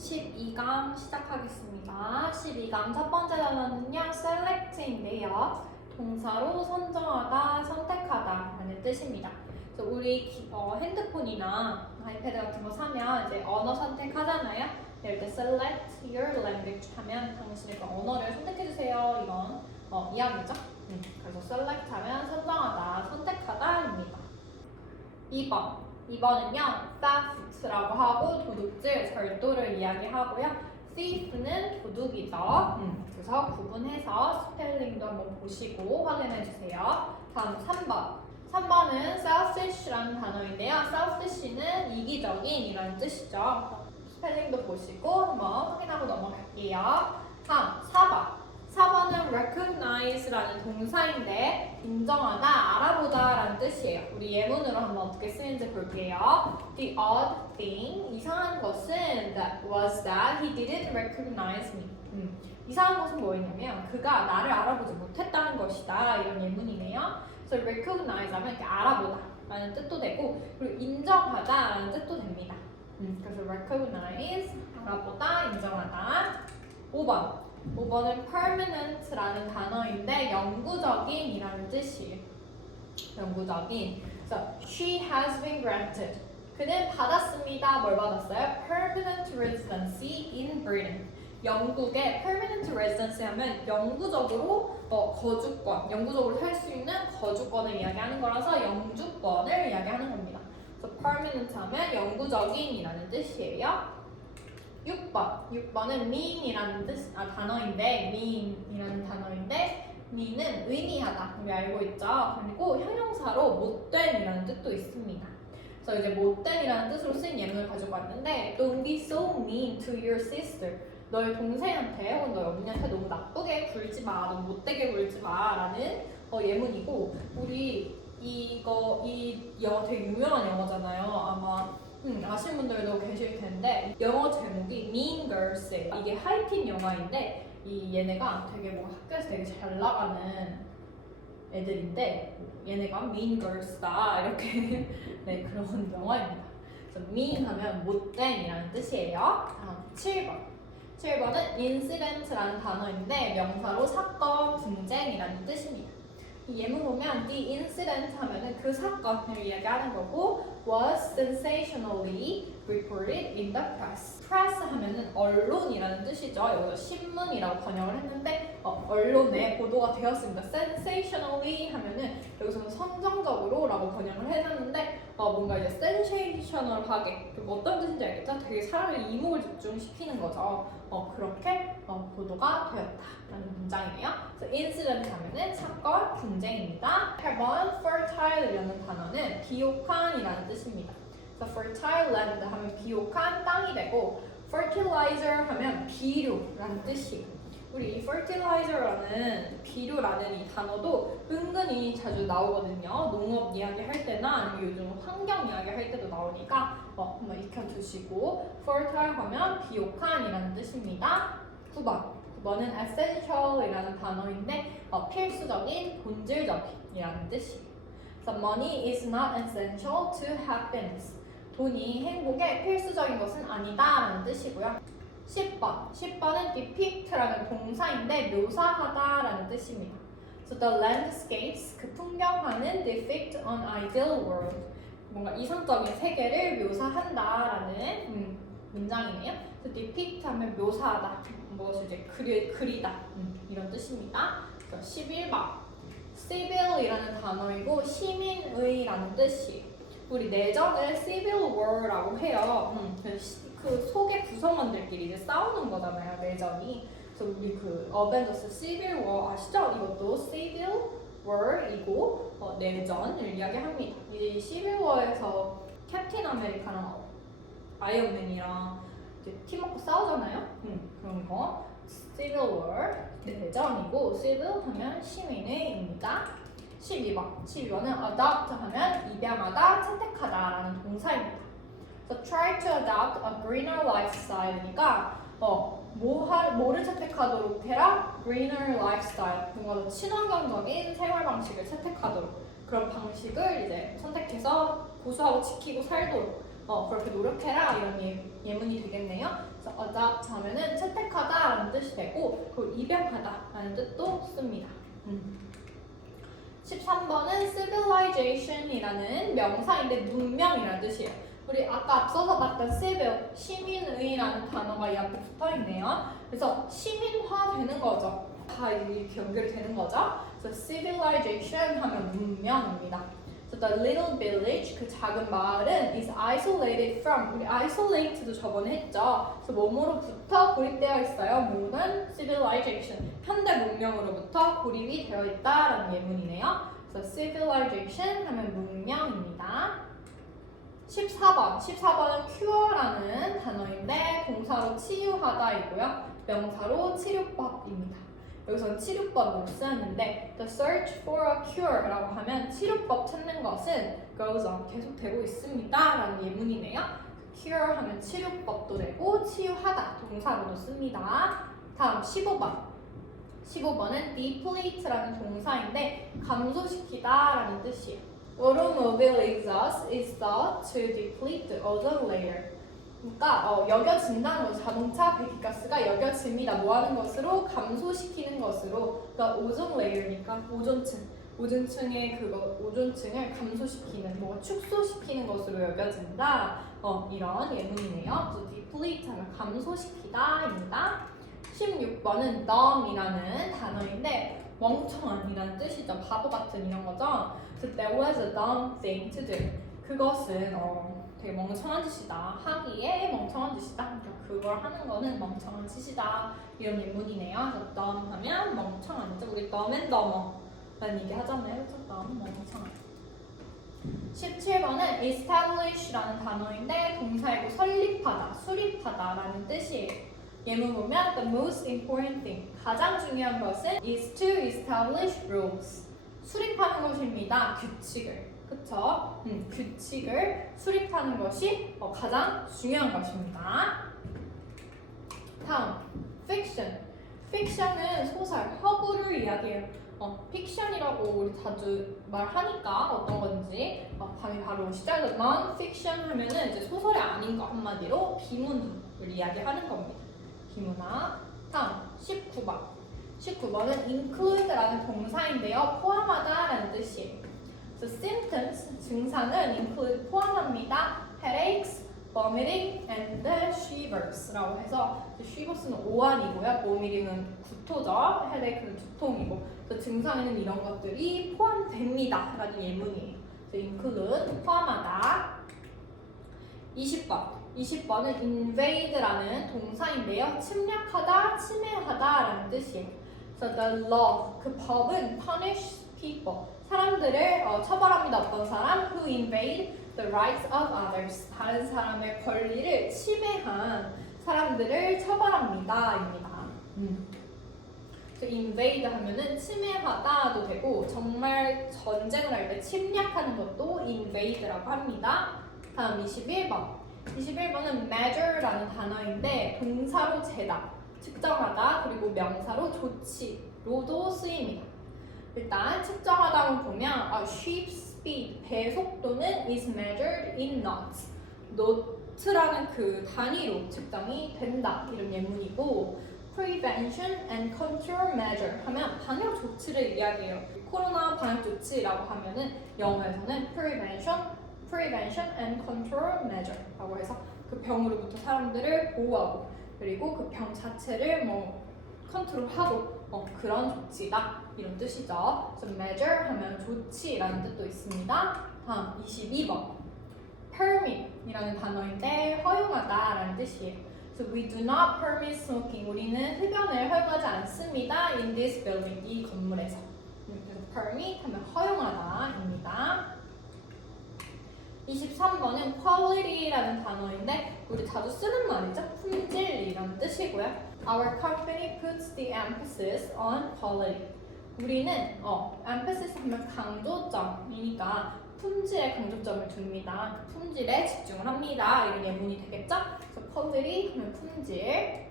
12강 시작하겠습니다. 12강 첫 번째 단어는요, select인데요. 동사로 선정하다, 선택하다 라는 뜻입니다. 그래서 우리 기- 어, 핸드폰이나 아이패드 같은 거 사면 이제 언어 선택하잖아요. 때 select your language 하면 당신의 그 언어를 선택해주세요. 이런 어, 이야기죠. 음, 그래서 select 하면 선정하다, 선택하다입니다. 2번. 2번은요, theft라고 하고 도둑질, 절도를 이야기하고요. thief는 도둑이죠. 음, 그래서 구분해서 스펠링도 한번 보시고 확인해 주세요. 다음 3번. 3번은 selfish라는 단어인데요. selfish는 이기적인이라는 뜻이죠. 스펠링도 보시고 한번 확인하고 넘어갈게요. 다음 4번. 4번은 recognize라는 동사인데 인정하다, 알아보다 라는 뜻이에요. 우리 예문으로 한번 어떻게 쓰는지 볼게요. The odd thing, 이상한 것은 that was that he didn't recognize me. 음, 이상한 것은 뭐였냐면 그가 나를 알아보지 못했다는 것이다. 이런 예문이네요. 그래서 recognize 하면 이렇게 알아보다 라는 뜻도 되고 그리고 인정하다 라는 뜻도 됩니다. 음, 그래서 recognize, 알아보다, 인정하다. 5번. 5번은 permanent라는 단어인데 영구적인이라는 뜻이에요. 영구적인. 그래서 she has been granted. 그는 받았습니다. 뭘 받았어요? permanent residency in Britain. 영국의 permanent residency 하면 영구적으로 어, 거주권, 영구적으로 살 수 있는 거주권을 이야기하는 거라서 영주권을 이야기하는 겁니다. 그래서 permanent 하면 영구적인이라는 뜻이에요. 6번. 6번은 mean이라는 뜻, 아, 단어인데, mean이라는 단어인데, mean은 의미하다. 우리 알고 있죠? 그리고 형용사로 못된이라는 뜻도 있습니다. 그래서 이제 못된이라는 뜻으로 쓰인 예문을 가지고 왔는데, Don't be so mean to your sister. 너의 동생한테 혹은 너의 언니한테 너무 나쁘게 굴지 마, 너무 못되게 굴지 마 라는 어, 예문이고, 우리 이거, 이 영어 되게 유명한 영어잖아요. 아마 음, 아시는 분들도 텐데 영어 제목이 Mean Girls예요. 이게 하이틴 영화인데 이 얘네가 되게 뭐 학교에서 되게 잘 나가는 애들인데 얘네가 Mean Girls다 이렇게 네 그런 영화입니다. 그래서 Mean 하면 못된이라는 뜻이에요. 다음 7번. 7번은 incident라는 단어인데 명사로 사건, 분쟁이라는 뜻입니다. 이 예문 보면 the incident 하면은 그 사건을 이야기하는 거고 was sensationally reported in the press. press 하면은 언론이라는 뜻이죠. 여기서 신문이라고 번역을 했는데 어, 언론에 보도가 되었습니다. sensationally 하면은 여기서는 선정적으로라고 번역을 해놨는데 어, 뭔가 이제 sensational하게 어떤 뜻인지 알겠죠? 되게 사람의 이목을 집중시키는 거죠. 어, 그렇게 어, 보도가 되었다라는 문장이에요. 그래서 incident 하면은 사건, 분쟁입니다. 8번 fertile이라는 단어는 비옥한이라는 뜻입니다. 그래서 fertile land 하면 비옥한 땅이 되고 fertilizer 하면 비료라는 뜻이에요. 우리 이 fertilizer라는 비료라는 이 단어도 은근히 자주 나오거든요. 농업 이야기 할 때나 아니면 요즘 환경 이야기 할 때도 나오니까 어, 한번 익혀두시고 fertile 하면 비옥한이라는 뜻입니다. 9번 9번은 essential이라는 단어인데 어, 필수적인, 본질적이라는 뜻이에요. So money is not essential to happiness. 돈이 행복에 필수적인 것은 아니다라는 뜻이고요. 10번. 10번은 depict라는 동사인데 묘사하다라는 뜻입니다. So the landscapes, 그 풍경화는 depict an ideal world. 뭔가 이상적인 세계를 묘사한다라는 음, 문장이네요. 그래서 depict 하면 묘사하다, 무엇을 이제 그리, 그리다 음, 이런 뜻입니다. 그래서 11번. civil이라는 단어이고 시민의라는 뜻이에요. 우리 내적을 civil war라고 해요. 음, 그 시- 그 속의 구성원들끼리 이제 싸우는 거잖아요, 내전이. 그래서 우리 그 어벤져스 civil war 아시죠? 이것도 civil war이고 어, 내전을 이야기합니다. 이 civil war에서 캡틴 아메리카랑 아이언맨이랑 팀워크 싸우잖아요. 음, 그런 거. civil war 내전이고 civil 하면 시민의입니다. 12번. 12번은 adopt 하면 입양하다, 채택하다라는 동사입니다. 그래서 try to adopt a greener lifestyle니까 어, 뭐 하, 뭐를 채택하도록 해라? greener lifestyle. 뭔가 더 친환경적인 생활 방식을 채택하도록. 그런 방식을 이제 선택해서 고수하고 지키고 살도록 어, 그렇게 노력해라 이런 예, 예문이 되겠네요. 그래서 adopt 하면은 채택하다라는 뜻이 되고 그리고 입양하다라는 뜻도 씁니다. 음. 13번은 civilization이라는 명사인데 문명이라는 뜻이에요. 우리 아까 앞서서 봤던 civil, 시민의라는 단어가 이 앞에 붙어 있네요. 그래서 시민화 되는 거죠. 다 이렇게 연결이 되는 거죠. 그래서 civilization 하면 문명입니다. So the little village, 그 작은 마을은 is isolated from, 우리 isolated도 저번에 했죠. 그래서 뭐뭐로부터 고립되어 있어요. modern civilization, 현대 문명으로부터 고립이 되어 있다라는 예문이네요. 그래서 civilization 하면 문명입니다. 14번, 14번은 cure라는 단어인데 동사로 치유하다이고요. 명사로 치료법입니다. 여기서 치료법으로 쓰였는데 the search for a cure라고 하면 치료법 찾는 것은 goes on 계속 되고 있습니다라는 예문이네요. cure 하면 치료법도 되고 치유하다 동사로도 씁니다. 다음 15번. 15번은 deplete라는 동사인데 감소시키다라는 뜻이에요. Automobile exhaust is thought to deplete the ozone layer. 그러니까 어, 여겨진다는 거 자동차 배기가스가 여겨집니다. 뭐 하는 것으로 감소시키는 것으로 그러니까 오존 레이어니까 오존층 오존층의 그거 오존층을 감소시키는 뭐 축소시키는 것으로 여겨진다. 어 이런 예문이네요. 그래서 deplete 하면 감소시키다입니다. 16번은 dumb이라는 단어인데 멍청한이라는 뜻이죠. 바보 같은 이런 거죠. There was a dumb thing to do. 그것은 어, 되게 멍청한 짓이다. 하기에 멍청한 짓이다. 그러니까 그걸 하는 거는 멍청한 짓이다. 이런. 그래서 dumb 하면 멍청한 죠 우리 dumb and dumber라는 얘기 하잖아요. 그래서 dumb 멍청한. 17번은 establish라는 단어인데 동사이고 설립하다, 수립하다라는 뜻이에요. 예문 보면 the most important thing 가장 중요한 것은 is to establish rules 수립하는 것입니다. 규칙을 그쵸? 음, 규칙을 수립하는 것이 어, 가장 중요한 것입니다. 다음 fiction fiction은 소설 허구를 이야기해요. 어, 픽션이라고 우리 자주 말하니까 어떤 건지 어, 감이 바로 오시죠? non-fiction 하면은 이제 소설이 아닌 거 한마디로 비문을 이야기하는 겁니다. 비문학. 다음 19번. 19번은 include라는 동사인데요. 포함하다라는 뜻이에요. 그래서 symptoms 증상은 include 포함합니다. headaches, vomiting, and shivers라고 해서 shivers는 오한이고요. vomiting은 구토죠. headache는 두통이고 그래서 증상에는 이런 것들이 포함됩니다 라는 예문이에요. 그래서 include 포함하다. 20번. 20번은 invade라는 동사인데요. 침략하다, 침해하다라는 뜻이에요. 그래서 the law, 그 법은 punish people, 사람들을 어, 처벌합니다. 어떤 사람? who invade the rights of others, 다른 사람의 권리를 침해한 사람들을 처벌합니다입니다. 음. 그래서 invade 하면은 침해하다도 되고 정말 전쟁을 할 때 침략하는 것도 invade라고 합니다. 다음 21번. 21번은 measure라는 단어인데 동사로 재다, 측정하다, 그리고 명사로 조치로도 쓰입니다. 일단 측정하다고 보면 아, ship's speed, 배 속도는 is measured in knots. 노트라는 그 단위로 측정이 된다 이런 예문이고 prevention and control measure 하면 방역 조치를 이야기해요. 코로나 방역 조치라고 하면은 영어에서는 prevention prevention and control measure라고 해서 그 병으로부터 사람들을 보호하고 그리고 그 병 자체를 뭐 컨트롤하고 어, 그런 조치다 이런 뜻이죠. 그래서 measure 하면 조치라는 뜻도 있습니다. 다음 22번 permit이라는 단어인데 허용하다라는 뜻이에요. So we do not permit smoking. 우리는 흡연을 허용하지 않습니다. In this building 이 건물에서. 음, 그래서 permit 하면 허용하다입니다. 23번은 quality라는 단어인데 우리 자주 쓰는 말이죠. 품질이라는 뜻이고요. Our company puts the emphasis on quality. 우리는 어, emphasis 하면 강조점이니까 품질에 강조점을 둡니다. 그 품질에 집중을 합니다. 이런 예문이 되겠죠? 그래서 quality 하면 품질.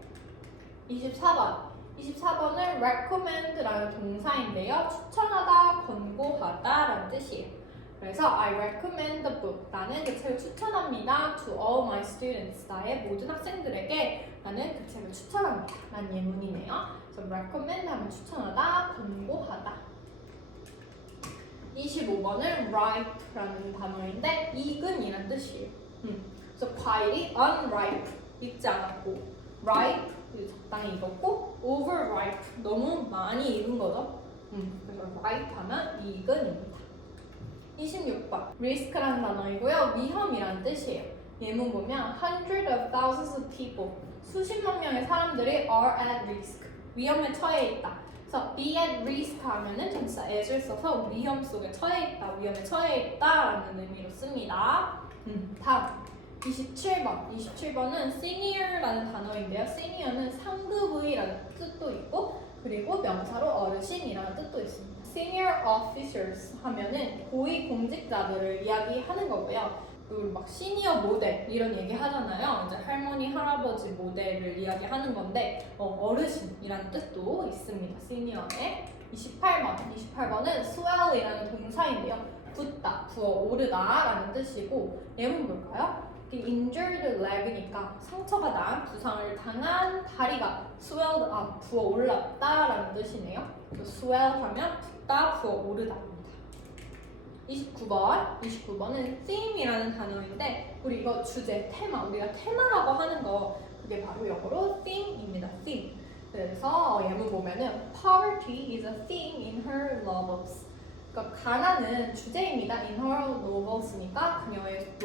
24번 24번은 recommend라는 동사인데요. 추천하다, 권고하다 라는 뜻이에요. 그래서 I recommend the book. 나는 그 책을 추천합니다. To all my students. 나의 모든 학생들에게 나는 그 책을 추천합니다. 라는 예문이네요. 그래서 recommend 하면 추천하다, 권고하다. 25번은 ripe라는 단어인데 익은이란 뜻이에요. 음. 그래서 과일이 unripe, 익지 않았고 ripe, 적당히 익었고 overripe, 너무 많이 익은 거죠. 음. 그래서 ripe 하면 익은입니다. 26번 risk라는 단어이고요. 위험이라는 뜻이에요. 예문 보면 hundred of thousands of people 수십만 명의 사람들이 are at risk 위험에 처해 있다. 그래서 be at risk 하면은 전치사 as를 써서 위험 속에 처해 있다, 위험에 처해 있다라는 의미로 씁니다. 음, 다음 27번 27번은 senior라는 단어인데요. senior는 상급의라는 뜻도 있고 그리고 명사로 어르신이라는 뜻도 있습니다. Senior officers 하면은 고위 공직자들을 이야기하는 거고요. 그리고 막 시니어 모델 이런 얘기 하잖아요. 이제 할머니, 할아버지 모델을 이야기하는 건데 어, 르신이라는 뜻도 있습니다. 시니어에 28번 28번은 swell이라는 동사인데요. 붓다, 부어 오르다라는 뜻이고 예문 볼까요? Injured leg니까 상처가 난 부상을 당한 다리가 swelled up, 부어 올랐다라는 뜻이네요. 그래서 swell 하면 붓다, 부어 오르다입니다. 29번, 29번은 theme이라는 단어인데 우리 이거 주제, 테마, 우리가 테마라고 하는 거 그게 바로 영어로 theme입니다. theme. 그래서 예문 보면은 poverty is a theme in her novels. 그러니까 가난은 주제입니다. in her novels니까 그녀의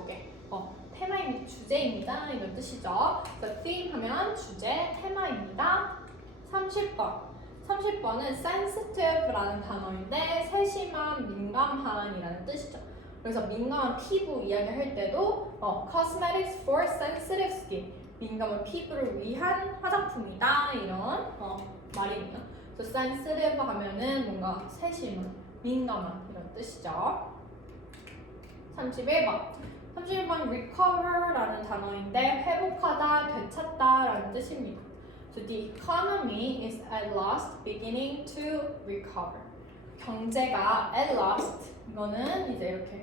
속에 어, 테마입니다. 주제입니다. 이런 뜻이죠. 그래서 theme 하면 주제, 테마입니다. 30번. 30번은 sensitive라는 단어인데 세심한, 민감한이라는 뜻이죠. 그래서 민감한 피부 이야기할 때도 어, cosmetics for sensitive skin 민감한 피부를 위한 화장품이다 이런 어, 말이네요. 그래서 sensitive 하면은 뭔가 세심한, 민감한 이런 뜻이죠. 31번 31번 recover라는 단어인데 회복하다, 되찾다라는 뜻입니다. So the economy is at last beginning to recover. 경제가 at last 이거는 이제 이렇게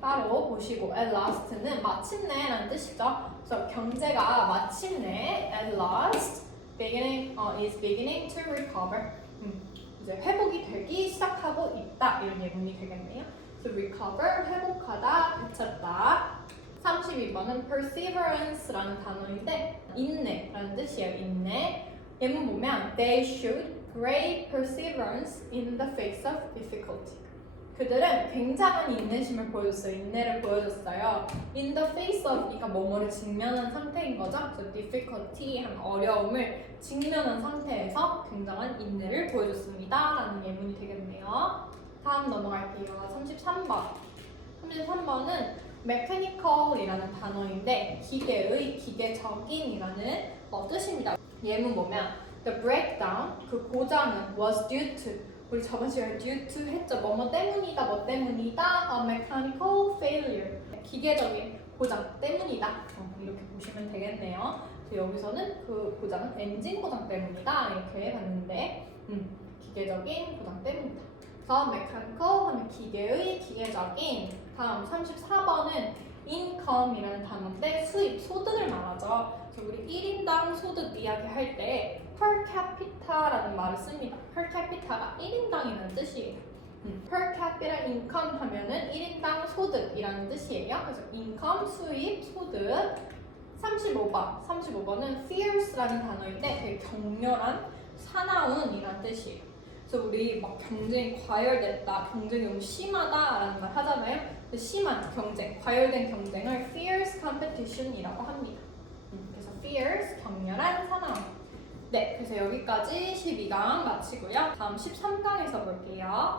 따로 보시고 at last는 마침내라는 뜻이죠. 그래서 경제가 마침내 at last beginning 어, is beginning to recover. 음, 이제 회복이 되기 시작하고 있다 이런 예문이 되겠네요. So recover 회복하다, 되찾다. 32번은 perseverance라는 단어인데 인내라는 뜻이에요. 인내. 예문 보면 they showed great perseverance in the face of difficulty. 그들은 굉장한 인내심을 보여줬어요. 인내를 보여줬어요. In the face of 이가 뭐뭐를 직면한 상태인 거죠. 그래서 difficulty 한 어려움을 직면한 상태에서 굉장한 인내를 보여줬습니다. 라는 예문이 되겠네요. 다음 넘어갈게요. 33번. 33번은 mechanical이라는 단어인데 기계의 기계적인이라는 어, 뜻입니다. 예문 보면 the breakdown 그 고장은 was due to 우리 저번 시간에 due to 했죠. 뭐뭐 때문이다, 뭐 때문이다. A mechanical failure 기계적인 고장 때문이다. 어, 이렇게 보시면 되겠네요. 여기서는 그 고장은 엔진 고장 때문이다 이렇게 봤는데 음, 기계적인 고장 때문이다. 그래서 mechanical 하면 기계의 기계적인 다음 34번은 income이라는 단어인데 수입, 소득을 말하죠. 그래서 우리 1인당 소득 이야기할 때 per capita라는 말을 씁니다. per capita가 1인당이라는 뜻이에요. 음, per capita income 하면은 1인당 소득이라는 뜻이에요. 그래서 income, 수입, 소득. 35번, 35번은 fierce라는 단어인데 되게 격렬한, 사나운이라는 뜻이에요. 그래서 우리 막 경쟁이 과열됐다, 경쟁이 너무 심하다라는 말 하잖아요. 그 심한 경쟁, 과열된 경쟁을 fierce competition이라고 합니다. 음, 그래서 fierce, 격렬한, 사나운. 네, 그래서 여기까지 12강 마치고요. 다음 13강에서 볼게요.